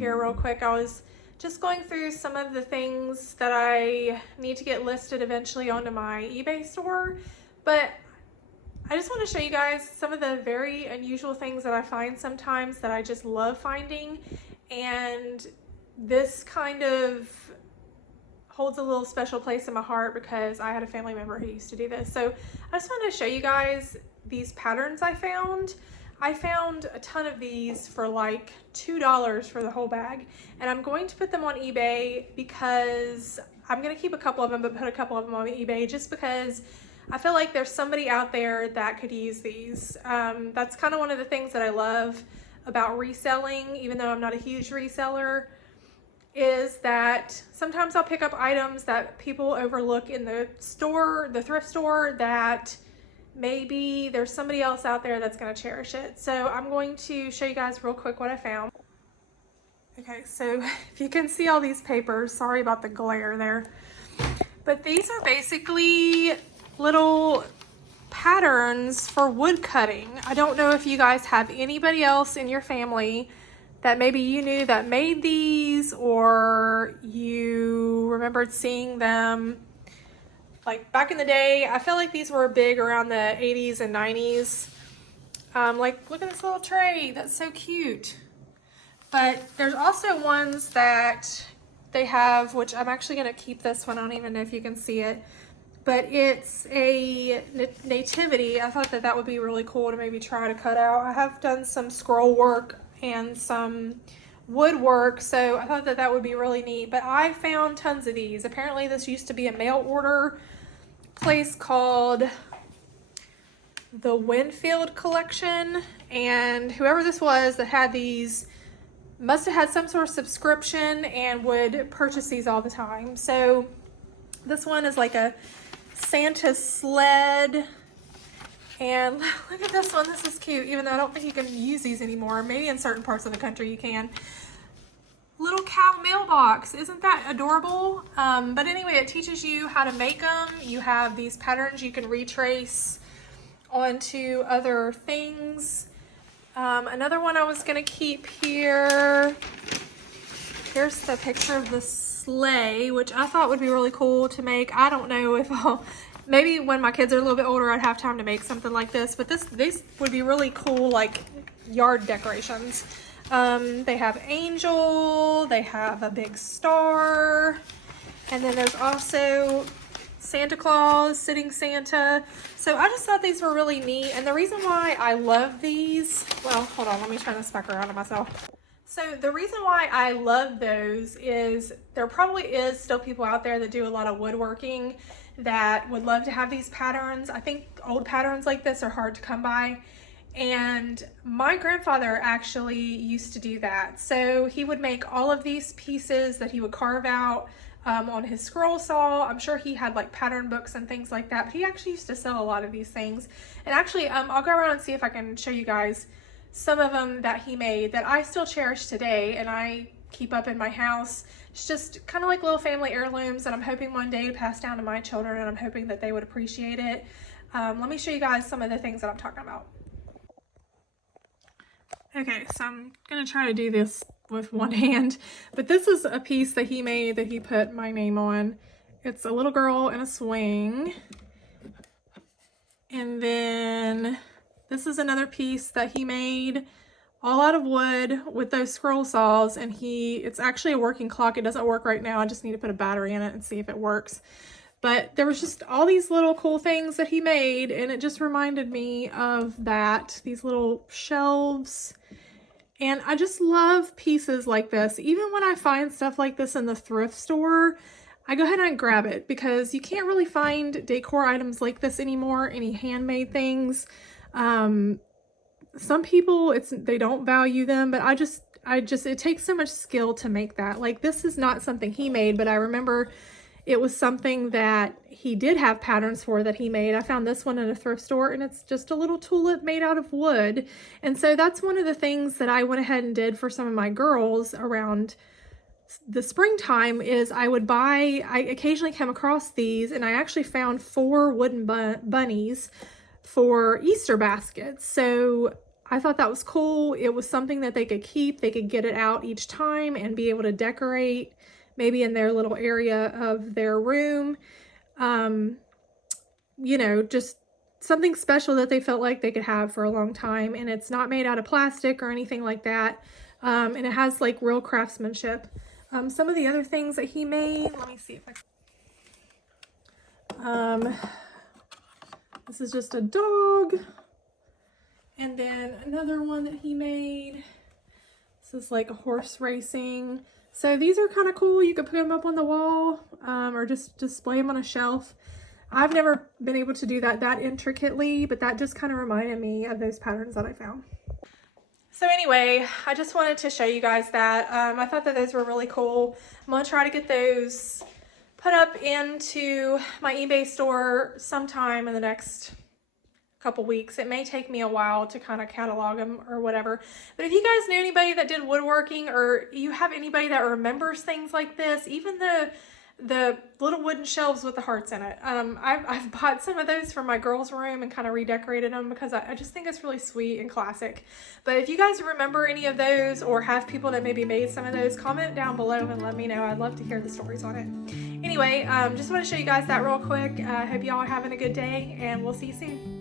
Real quick. I was just going through some of the things that I need to get listed eventually onto my eBay store, but I just want to show you guys some of the very unusual things that I find sometimes that I just love finding, and this kind of holds a little special place in my heart because I had a family member who used to do this. So I just wanted to show you guys these patterns I found. I found a ton of these for like $2 for the whole bag, and I'm going to put them on eBay because I'm going to keep a couple of them, but put a couple of them on eBay just because I feel like there's somebody out there that could use these. That's kind of one of the things that I love about reselling, even though I'm not a huge reseller, is that sometimes I'll pick up items that people overlook in the store, the thrift store, that maybe there's somebody else out there that's going to cherish it. So I'm going to show you guys real quick what I found. Okay, so if you can see all these papers, sorry about the glare there, but these are basically little patterns for wood cutting. I don't know if you guys have anybody else in your family that maybe you knew that made these, or you remembered seeing them like back in the day. I feel like these were big around the 80s and 90s. Like, look at this little tray. That's so cute. But there's also ones that they have, which I'm actually going to keep this one. I don't even know if you can see it. But it's a nativity. I thought that that would be really cool to maybe try to cut out. I have done some scroll work and some woodwork, so I thought that that would be really neat. But I found tons of these. Apparently this used to be a mail order place called the Winfield Collection, and whoever this was that had these must have had some sort of subscription and would purchase these all the time. So this one is like a Santa sled, and look at this one. This is cute, even though I don't think you can use these anymore. Maybe in certain parts of the country you can. Little cow mailbox. Isn't that adorable? But anyway, it teaches you how to make them. You have these patterns you can retrace onto other things. Another one I was going to keep here. Here's the picture of the sleigh, which I thought would be really cool to make. I don't know if I'll, maybe when my kids are a little bit older, I'd have time to make something like this, but these would be really cool, like yard decorations. They have angel, they have a big star, and then there's also Santa Claus, sitting Santa. So I just thought these were really neat. And the reason why I love these, well, hold on, let me turn this back around on myself. So the reason why I love those is there probably is still people out there that do a lot of woodworking that would love to have these patterns. I think old patterns like this are hard to come by. And my grandfather actually used to do that. So he would make all of these pieces that he would carve out on his scroll saw. I'm sure he had like pattern books and things like that, but he actually used to sell a lot of these things. And actually, I'll go around and see if I can show you guys some of them that he made that I still cherish today and I keep up in my house. It's just kind of like little family heirlooms that I'm hoping one day to pass down to my children, and I'm hoping that they would appreciate it. Let me show you guys some of the things that I'm talking about. Okay, so I'm gonna try to do this with one hand, but this is a piece that he made that he put my name on. It's a little girl in a swing. And then this is another piece that he made all out of wood with those scroll saws, and it's actually a working clock. It doesn't work right now. I just need to put a battery in it and see if it works. But there was just all these little cool things that he made, and it just reminded me of that, these little shelves. And I just love pieces like this. Even when I find stuff like this in the thrift store, I go ahead and grab it because you can't really find decor items like this anymore, any handmade things. Some people, they don't value them, but it takes so much skill to make that. Like, this is not something he made, but I remember it was something that he did have patterns for that he made. I found this one in a thrift store, and it's just a little tulip made out of wood. And so that's one of the things that I went ahead and did for some of my girls around the springtime is I occasionally come across these, and I actually found 4 wooden bunnies for Easter baskets. So I thought that was cool. It was something that they could keep. They could get it out each time and be able to decorate maybe in their little area of their room. You know, just something special that they felt like they could have for a long time. And it's not made out of plastic or anything like that. And it has like real craftsmanship. Some of the other things that he made, let me see if I this is just a dog. And then another one that he made. This is like a horse racing. So these are kind of cool. You could put them up on the wall or just display them on a shelf. I've never been able to do that intricately, but that just kind of reminded me of those patterns that I found. So anyway, I just wanted to show you guys that. I thought that those were really cool. I'm going to try to get those put up into my eBay store sometime in the next couple weeks. It may take me a while to kind of catalog them or whatever. But if you guys know anybody that did woodworking, or you have anybody that remembers things like this, even the little wooden shelves with the hearts in it. I've bought some of those for my girls' room and kind of redecorated them because I just think it's really sweet and classic. But if you guys remember any of those or have people that maybe made some of those, comment down below and let me know. I'd love to hear the stories on it. Anyway, just want to show you guys that real quick. I hope y'all are having a good day, and we'll see you soon.